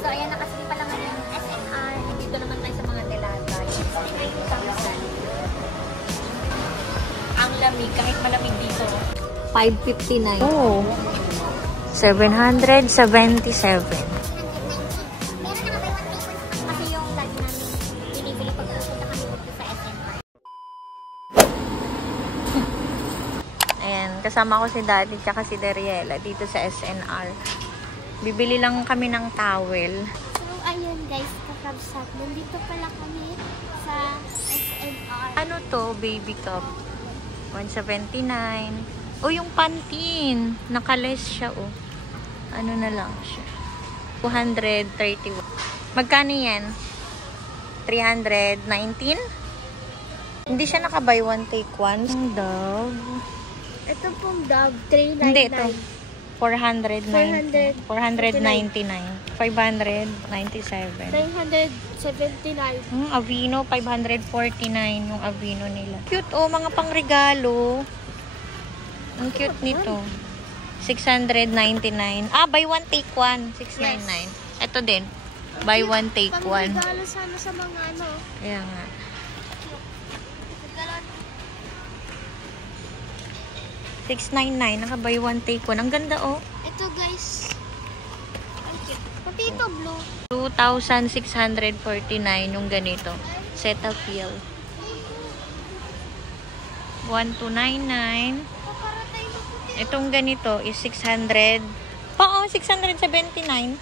So, ayan, nakasali pa lang ngayon yung SNR. Dito naman tayo sa mga delata. 69,000. Ang lamig, kahit malamig dito. 559. Oh. 777. Kasi yung lagi namin binibili pag pupunta kami dito sa SNR. Ayan, kasama ko si Daddy tsaka si Dariela dito sa SNR. Bibili lang kami ng towel. So, ayun guys, kakabsat. Nandito pala kami sa SNR. Ano to, baby cup? 179. O, yung Pantene. Nakaless siya, oh. Ano na lang siya. 231. Magkano yan? 319? Hindi siya naka-buy one, take one. Ang Dove. Ito pong Dove, 399. Hindi, ito. 499. 597. 979. Avino, 549 yung Avino nila. Cute, oh. Mga pangregalo. Ang cute nito. 699. Ah, buy one, take one. 699. Yes. Ito din. Buy one, take one. Pangregalo sana sa mga ano. Kaya nga. 699. Naka-buy one, take one. Ang ganda, oh. Ito, guys. Ang cute. Pati ito, blue. 2,649 yung ganito. Cetaphil. 1299. Itong ganito is 600. Oo, 679.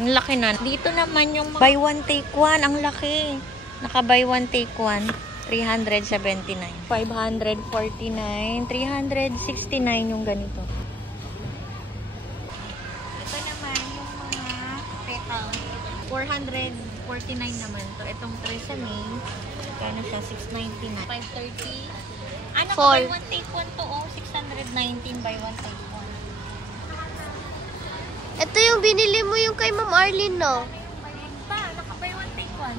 Ang laki na. Dito naman yung buy one, take one. Ang laki. Naka-buy one, take one. 379. 549. 369 yung ganito. Ito naman yung mga petal. 449 naman to. Itong tresemme. Kano siya? 699. 530. Ano ka, buy one, take one to, oh. 619 buy one, take one. Ito yung binili mo yung kay Ma'am Arlene, no? Naka-buy one, take one.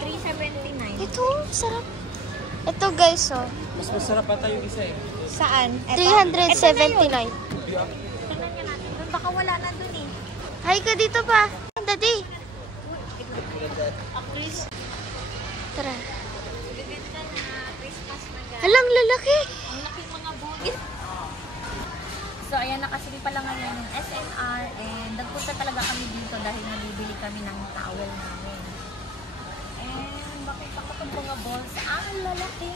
379. Ito, sarap. Ito, guys, oh. Mas masarap ata yung isa eh. Saan? Ito? 379. Tingnan niya natin. Doon, baka wala na doon eh. Hi ka dito pa. Daddy. Tara. Gaganda na. Christmas na guys. Halang lalaki. Ang laking mga bugis. So, ayan, nakasili pa lang ngayon yung SNR and nagpunta talaga kami dito dahil nabibili kami ng towel namin. And bakit ako itong mga balls? Ang lalaki.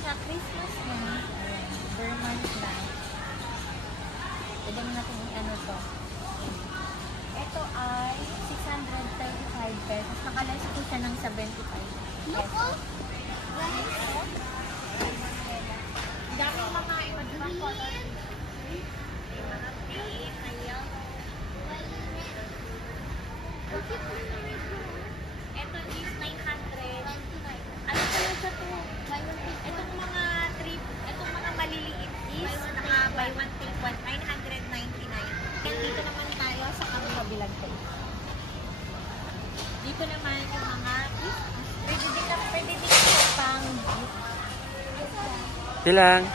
Na Christmas na. Ayan, Burman's lang. Pwede mo natin ano to. Ito ay 635 pesos. Nakalesa ko siya ng 75. Look, oh. Daming mga iba't-ibang color. Ito is 900. Ano pala sa to? Itong mga trip, itong mga maliliit is naka-buy one take one, 999. And dito naman tayo sa kabilang tayo. Dito naman yung mga pwede din yung pang gift. Silang.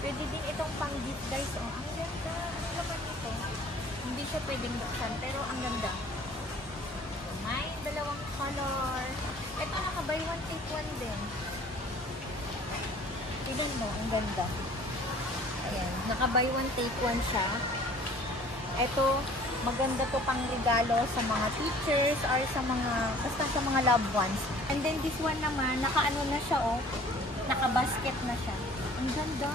Pwede din itong pang gift guys. Oh, ang ganda. Ang laman nito. Hindi siya pwedeng buksan pero ang ganda. May dalawang color. Ito naka-buy one take one din. Tignan mo, ang ganda. Ayan, naka-buy one take one siya. Ito, maganda to pang regalo sa mga teachers or sa mga, basta sa mga loved ones. And then this one naman, naka-ano na siya, oh. Naka-basket na siya. Ang ganda.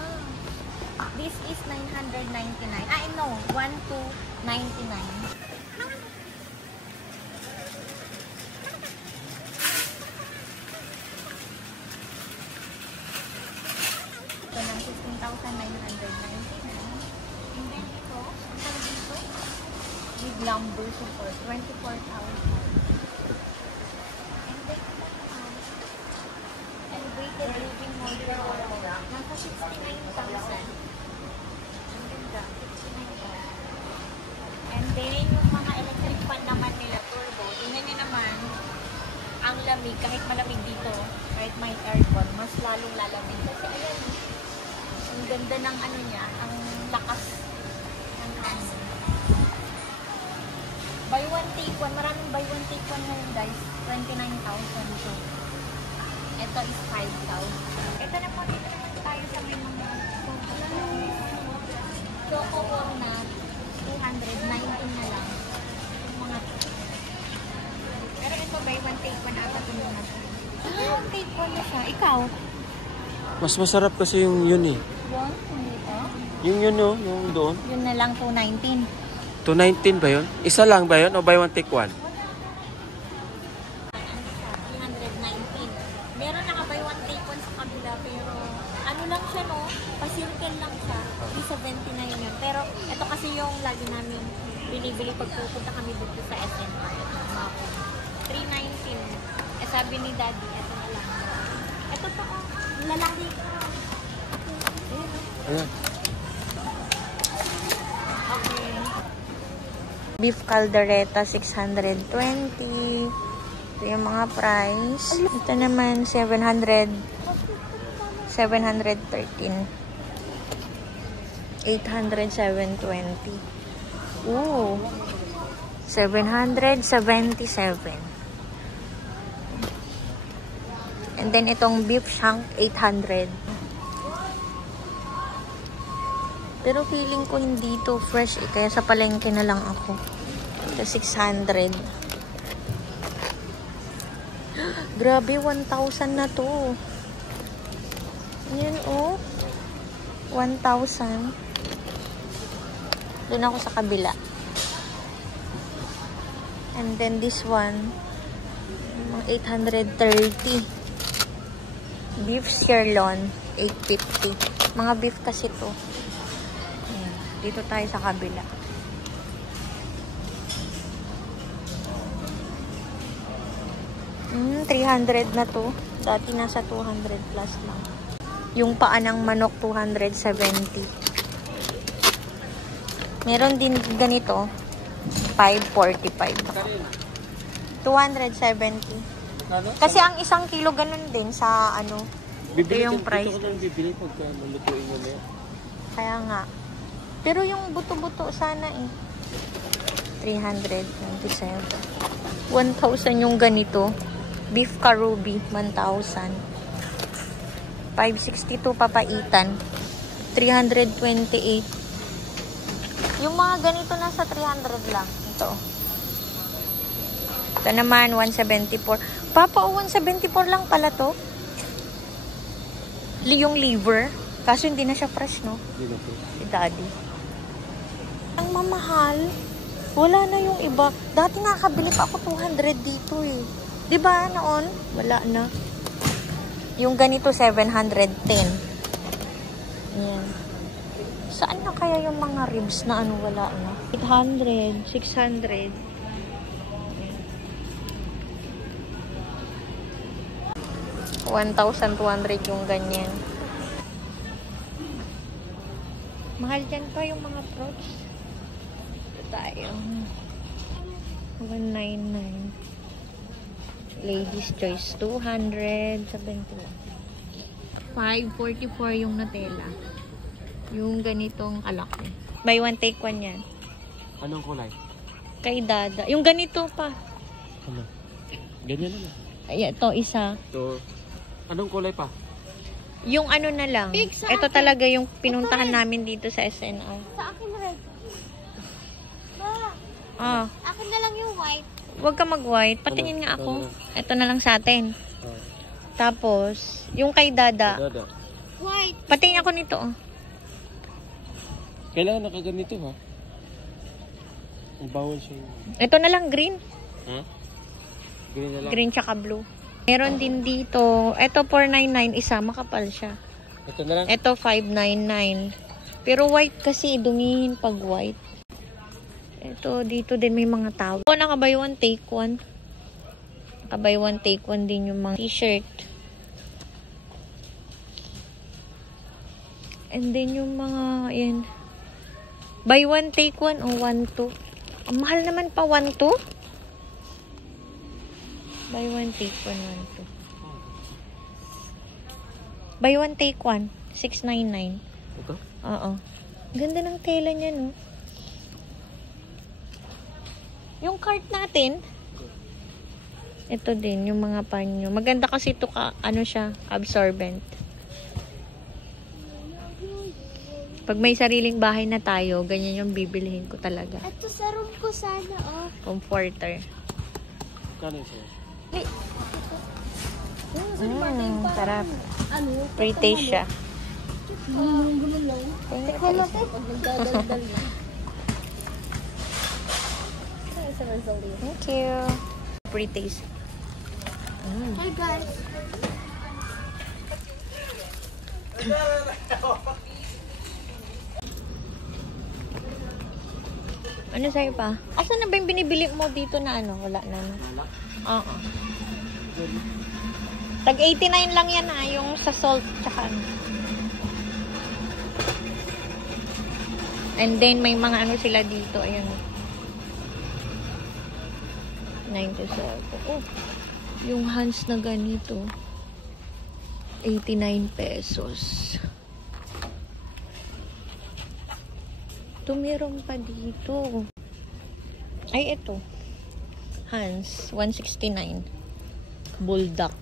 This is 999. Ah, no, 1299. Ito ng 16,999. And then ito, ang tawag dito, with lumber support, 24,000. And then ito naman, elevated living model, nasa 69,000. Ang ganda, 69,000. And then, yung mga electric fan naman nila, turbo, tingnan nyo naman, ang lamig, kahit malamig dito, kahit may aircon, mas lalong lalamig. Kasi ayan, ang ganda ng ano niya, ang lakas ng ano. one. Maraming buy one take one ngayon guys. 29,000 ito. Ito is 5,000. Ito na po, dito naman tayo sa may mga Choco Walnut. 219 na lang. Mga pero ito buy one take one ata ito muna. Buy one take one na siya. Ikaw? Mas masarap kasi yung yun eh. Yun? Hindi ito? Yung yun oh, yung doon. Yun na lang 219. 219 ba yun? Isa lang ba yun o buy one take one? 319. Meron naka-buy one take one sa kabila pero ano lang siya no? Pa-circle lang siya. Di 79 yun. Pero ito kasi yung lagi namin binibili pag pupunta kami dito sa SNR. 319. Eh sabi ni Daddy, ito na lang. Ito to oh. Lalaki ko. Ayan. Okay. Beef caldereta, 620. Ito yung mga price. Ito naman, 713. 800, 720. Ooh. 777. And then, itong beef shank, 800. Pero feeling ko hindi to fresh eh. Kaya sa palengke na lang ako. Ito 600. Grabe, 1,000 na to. Yan oh. 1,000. Doon ako sa kabila. And then this one, 830. Beef sirloin, 850. Mga beef kasi to. Ayan. Dito tayo sa kabila. Mm, 300 na to. Dati nasa 200 plus lang. Yung paa ng manok, 270. Meron din ganito, 545. 270. Kasi ang isang kilo ganun din sa ano, ito yung price. Ito ko lang bibili pagka malutuin mo na. Kaya nga. Pero yung buto-buto sana eh. 327. 1,000 yung ganito. Beef Karubi, 1,000. 562 papaitan. 328. Yung mga ganito nasa 300 lang. Ito. Ito naman, 174. Papa, 174 lang pala to. Yung liver. Kaso hindi na siya fresh, no? Hindi na po. Si Daddy. Ang mamahal. Wala na yung iba. Dati nakakabili pa ako 200 dito eh. Diba noon? Wala na. Yung ganito 710. Yan. Saan na kaya yung mga ribs na ano wala na? 800, 600. 1,200 yung ganyan. Mahal dyan pa yung mga fruits. Ito tayo. 199. Ladies Choice, 271. 544 yung Nutella. Yung ganitong kalaki. Buy one, take one yan. Anong kulay? Kay Dada. Yung ganito pa. Ano? Ganyan na lang. Ay, ito, isa. Ito. Anong kulay pa? Yung ano na lang. Big sa Ito akin. talaga yung pinuntahan namin dito sa SNR. Sa akin red. Ma, Ah, akin na lang yung white. huwag ka mag-white. Patingin nga ako. Ito na lang sa atin. Tapos, yung kay Dada. Dada. White. Patingin ako nito. Oh. Kailangan nakaganito ha? Ang bawal siya. Ito na lang, green. Ha? Green na lang. Green tsaka blue. Meron din dito. Ito 499, isa makapal siya. Ito na lang. Ito 599. Pero white kasi, dumihin pag white. Ito, dito din may mga towel. O, naka-buy one, take one. Naka-buy one, take one din yung mga t-shirt. And then yung mga, ayan. Buy one, take one o 1, 2. Ang mahal naman pa 1, 2. Buy one, take one, 1, 2. Buy one, take one. 699. Ito? Oo. Ganda ng tela niya, no? Yung cart natin. Ito din, yung mga panyo. Maganda kasi ito ano siya, absorbent. Pag may sariling bahay na tayo, ganyan yung bibilihin ko talaga. Ito sa room ko sana, oh. Comforter. Kano siya? Sarap. Ano? Pretty siya. Gulong-gulong lang. Teka lang, pag nagdadaldal na. Thank you. Pretty. Hey guys. Ano sa'yo pa? Asan na ba yung binibili mo dito na ano? Wala na. Oo. Tag 89 lang yan yung sa salt tsaka ano. And then may mga ano sila dito. Ayan. 97. Oh. Yung hands na ganito. 89 pesos. Meron pa dito. Ay, ito. Hans, 169. Bulldog.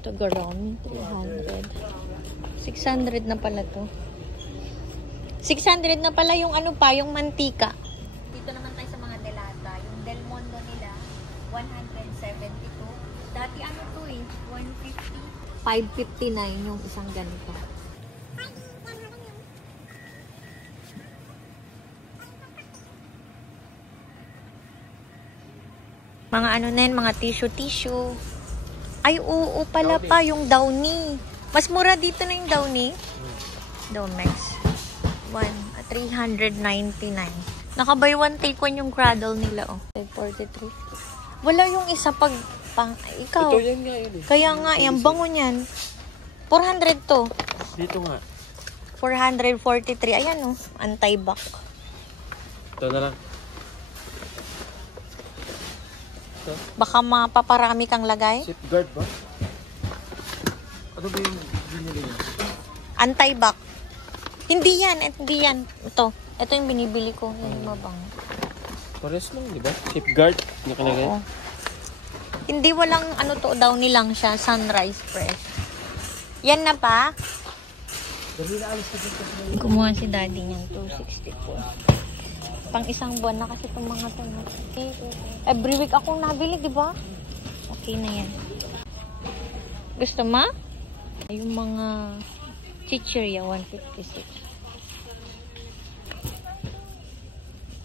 Ito, garami. 300. 600 na pala to. 600 na pala yung ano pa, yung mantika. Dito naman tayo sa mga delata. Yung Del Mondo nila, 172. Dati ano to 150. 559 yung isang ganito. Mga ano na yun, mga tissue. Ay, oo pala pa, yung Downy. Mas mura dito na yung Downy. Domex. 399. Naka-buy one take one yung cradle nila, oh. 43. Wala yung isa pag ikaw. Ito yan nga yun eh. Kaya nga, yung bango niyan. 400 to. Dito nga. 443. Ayan, oh. Anti-back. Ito na lang. Baka mapaparami kang lagay. Safeguard ba? Ano ba yung binili niya? Anti-back. Hindi yan. Ito yung binibili ko. Yan yung mabango. Pares lang, di ba? Safeguard. Nakalagay. Oo. Hindi walang ano to daw nilang siya. Sunrise Fresh. Yan na pa. Kumuha si daddy niyan. 264. Pang isang buwan na kasi itong mga to. Okay. Every week akong nabili, di ba? Okay na yan. Gusto mo? Yung mga chichirya, 156.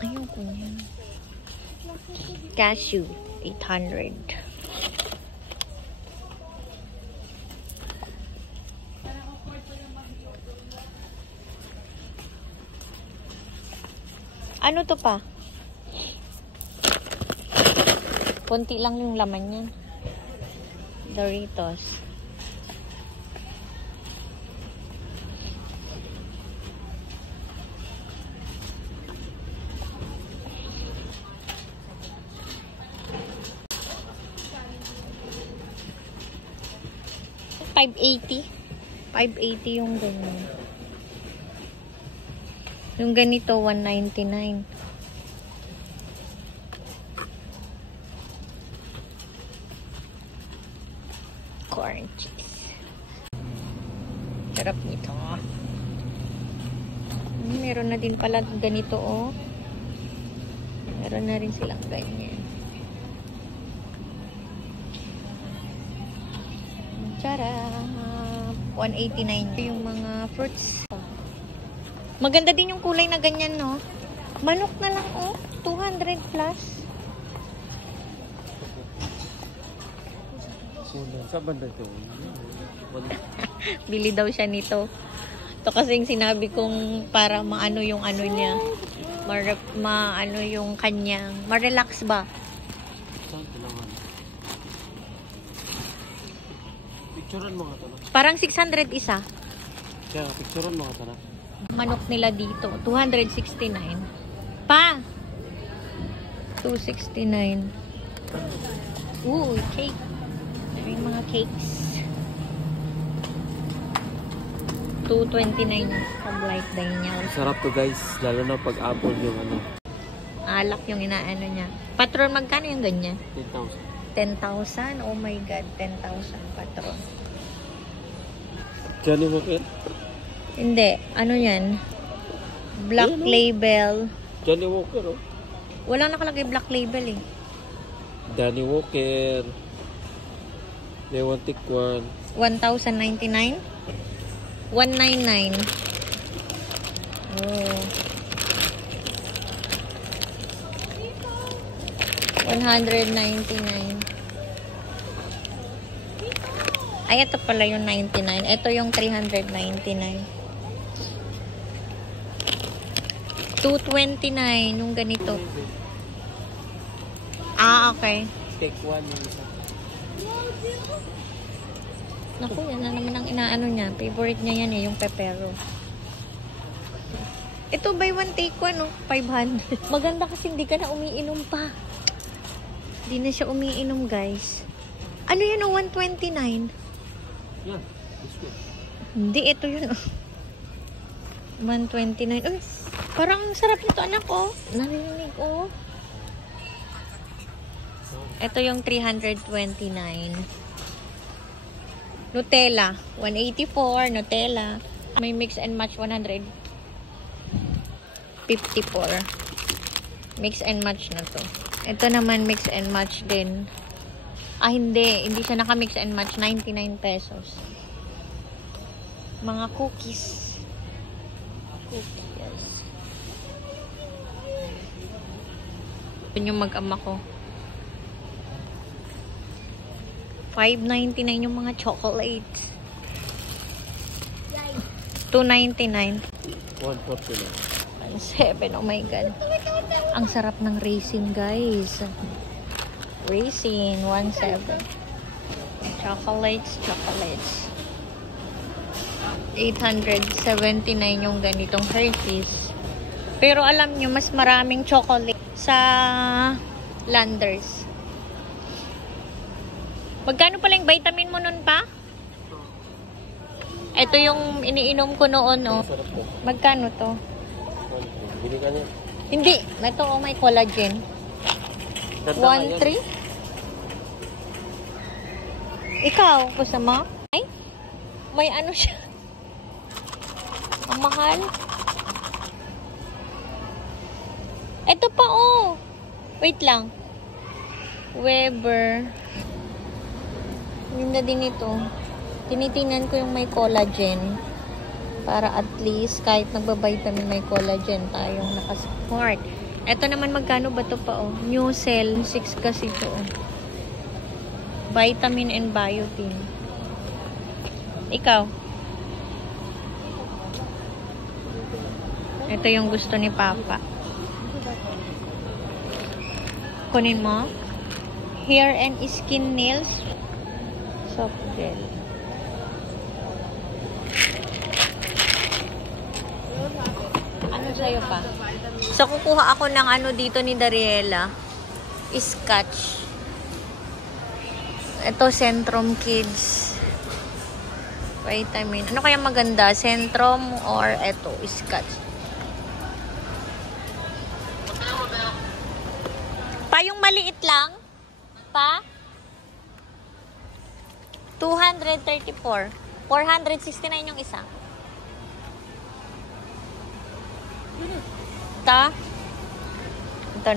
Ayun ko yan. Cashew, 800. Ano to pa? Konti lang yung laman niya. Doritos. $580 yung ganyan. Yung ganito, $199. Corn cheese. Sarap nito. Meron na din pala ganito, oh. Meron na rin silang ganyan. Charap! 189 yung mga fruits. Maganda din yung kulay na ganyan, no? Manok na lang, oh. 200 plus. Sa banda ito. Bili daw siya nito. Ito kasi yung sinabi kong para maano yung ano niya. Maano yung kanyang. Ma-relax ba? Saan kailangan? Picturean mo nga ito. Parang 600 isa. Kaya picturean mo nga ito. Manok nila dito. 269. Pa! 269. Ooh, cake. May mga cakes. 229 sa Blight Daniel. Sarap to guys. Lalo na pag apple yung ano. alak yung inaano niya. Patron, magkano yung ganyan? 10,000. 10,000? Oh my God, 10,000 patron. Johnny Walker? Hindi, ano yan? Black Ayun, oh. label. Johnny Walker, oh. Walang nakalagay black label eh. Johnny Walker. They want take one. 1,099? 199. Oh. 199. Ay, ito pala yung 99. Ito yung 399. 229 yung ganito. Ah, okay. Take one yung isa. Naku, yan na naman ang inaano niya. Favorite niya yan eh, yung pepero. Ito, buy one, take one, no? 500. Maganda kasi hindi ka na umiinom pa. Hindi na siya umiinom, guys. Ano yan, oh? 129? Yeah, this way. Hindi, ito yun, oh. 129. Uy, parang ang sarap nito, anak, oh. Narinig, oh. Ito yung 329. Nutella, 184. Nutella. May mix and match 154. Mix and match na to. Ito naman mix and match din. Ah, hindi. Hindi siya naka-mix and match. 99 pesos. Mga cookies. Cookies. Yun yung mag-ama ko. 5.99 yung mga chocolates. 2.99. 149. 7. Oh my God. Ang sarap ng raisin, guys. Raisin. 1.7. Chocolates. 879 yung ganitong Hershey's. Pero alam nyo, mas maraming chocolate sa Landers. Magkano pala yung vitamin mo nun pa? Ito yung iniinom ko noon, oh. Sarap po. Magkano to? 1.3. Bili ka niya. Hindi. Ito, oh, may collagen. 1.3? Ikaw, gusto mo? Ay? May ano siya. Ang mahal. Ito pa, oh. Wait lang. Weber. Ganda din ito. Tinitingnan ko yung may collagen. Para at least, kahit nagbabitamin may collagen tayong nakasupport. Ito naman, magkano ba ito pa, oh? New Cell 6 kasi ito, oh. Vitamin and biotin. Ikaw? Ito yung gusto ni Papa. Kunin mo. Hair and skin nails. Soft gel. Ano sa'yo pa? So, kukuha ako ng ano dito ni Dariela. Scotch. Ito, Centrum Kids. Vitamin. Ano kaya maganda? Centrum or ito, Scotch? Pa, yung maliit lang? Pa? 234. 469 yung isa. Ito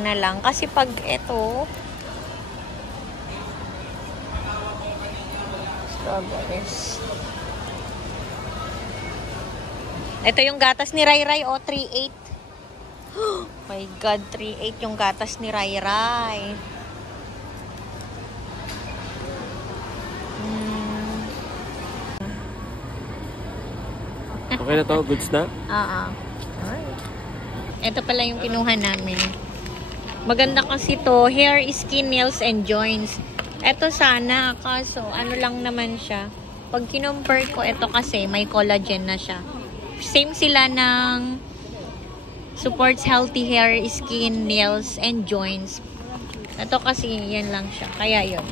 na lang. Kasi pag ito, strawberries. Ito yung gatas ni Rai Rai, oh, 3.8. Oh my God, 3.8 yung gatas ni Rai Rai. Okay na to? Goods na? Ito pala yung kinuha namin. Maganda kasi to. Hair, skin, nails, and joints. Ito sana. Kaso, ano lang naman siya. Pag kinumpare ko, ito kasi may collagen na siya. Same sila ng supports healthy hair, skin, nails, and joints. Ito kasi, yan lang siya. Kaya yun.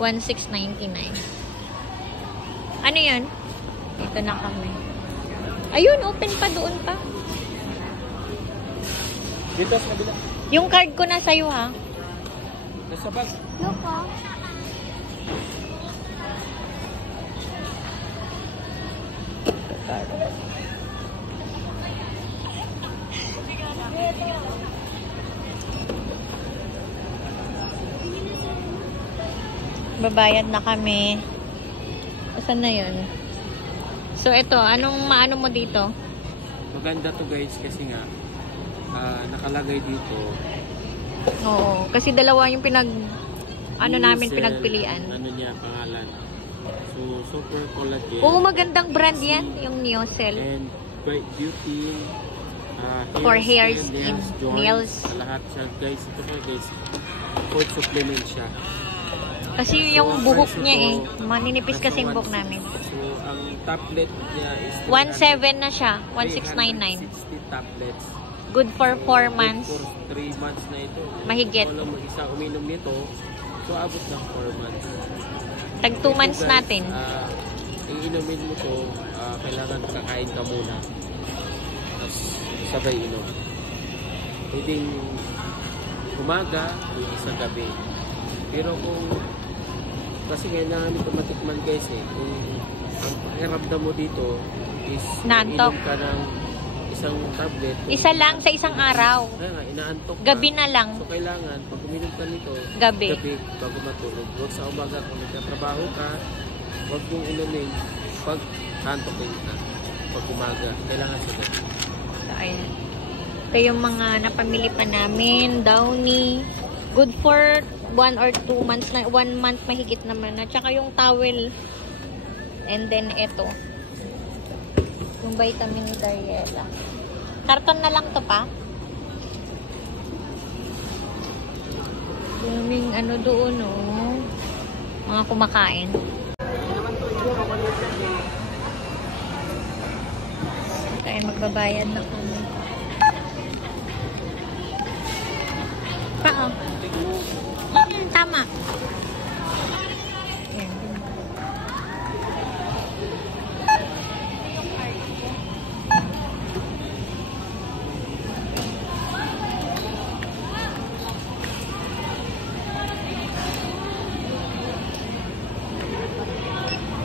1,699. Ano yun? Ito na kami. Ayun, open pa doon pa. Dito sa kabila. Yung card ko na sa'yo, ha? Nasa bag. Loko. Babayad na kami. Saan na yun? So, ito. Anong maano mo dito? Maganda to guys kasi nga nakalagay dito. Oo. Kasi dalawa yung namin Diesel, pinagpilian. Ano niya, pangalan. So, super quality. Oo, magandang brand yan. Yung Neocell. And bright beauty. For hair, skin, skin, joints, nails. Lahat siya guys. Ito po guys. Food supplement siya. Kasi yung buhok niya eh. Maninipis kasi yung buhok namin. So, ang tablet niya is 1.7 na siya. 1.699. 60 tablets. Good for 4 months. For 3 months na ito. Mahigit. Kung alam mo, isa uminom nito, so abot ng 4 months. Tag 2 months Guys, natin. iinumin mo to, kailangan kakain ka muna. Tapos sabay inom. Pwedeng umaga, pwede sa gabi. Pero kung, kasi kailangan ito matikman guys eh, kung ang pakiramdam mo dito is Naantok. inom ka ng isang tablet. Isa lang sa isang araw. Kaya nga, inaantok ka. Gabi na lang. So, kailangan, pag uminom ka nito, Gabi. bago matulog. Huwag sa umaga, kung nagtatrabaho ka, huwag mong inumin pag antokin ka. Pag umaga, kailangan sa gabi. So, ayan. Ito yung mga napamili pa namin. Downy. Good for 1 or 2 months na. 1 month mahigit naman. At saka yung towel. And then, ito. Yung vitamin ni Dariela. Karton na lang to pa. Daming ano doon, oh. Mga kumakain. Kaya magbabayad na kami. Pao. Tama. Yan.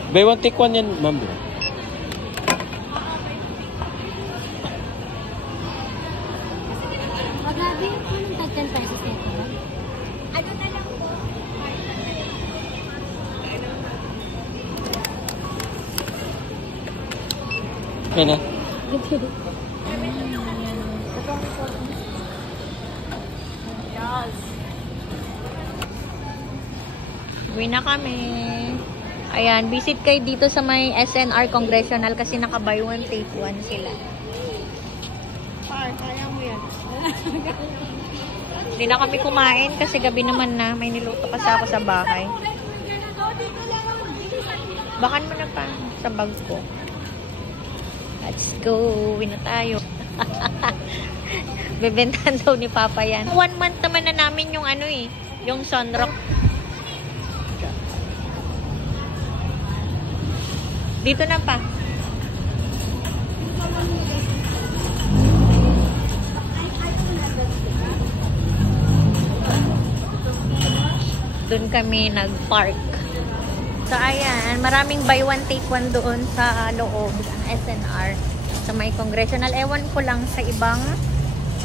Buy one, take one yan, ma'am. Magabi ko ng tag 10 pesos ito. Ano na lang po? Kaya na. Uwi na kami. Ayan, visit kayo dito sa may SNR Congressional kasi naka-buy one, take one sila. Kaya mo yan. Hindi na kami kumain kasi gabi naman na. May niluto kasi ako sa bahay. Bakan mo na pa sa bag ko. Let's go. Uwi na tayo. Bebentahan daw ni Papa yan. 1 month naman na namin yung ano eh. Yung sunrock. Dito na pa. Doon kami nag-park. So, ayan. Maraming buy one, take one doon sa loob ng SNR. Sa may congressional. Ewan ko lang sa ibang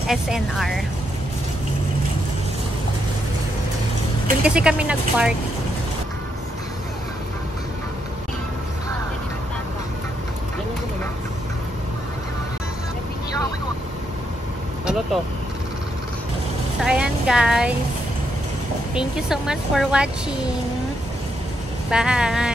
SNR. Doon kasi kami nag-park. Ano to? So, ayan guys. Thank you so much for watching. Bye!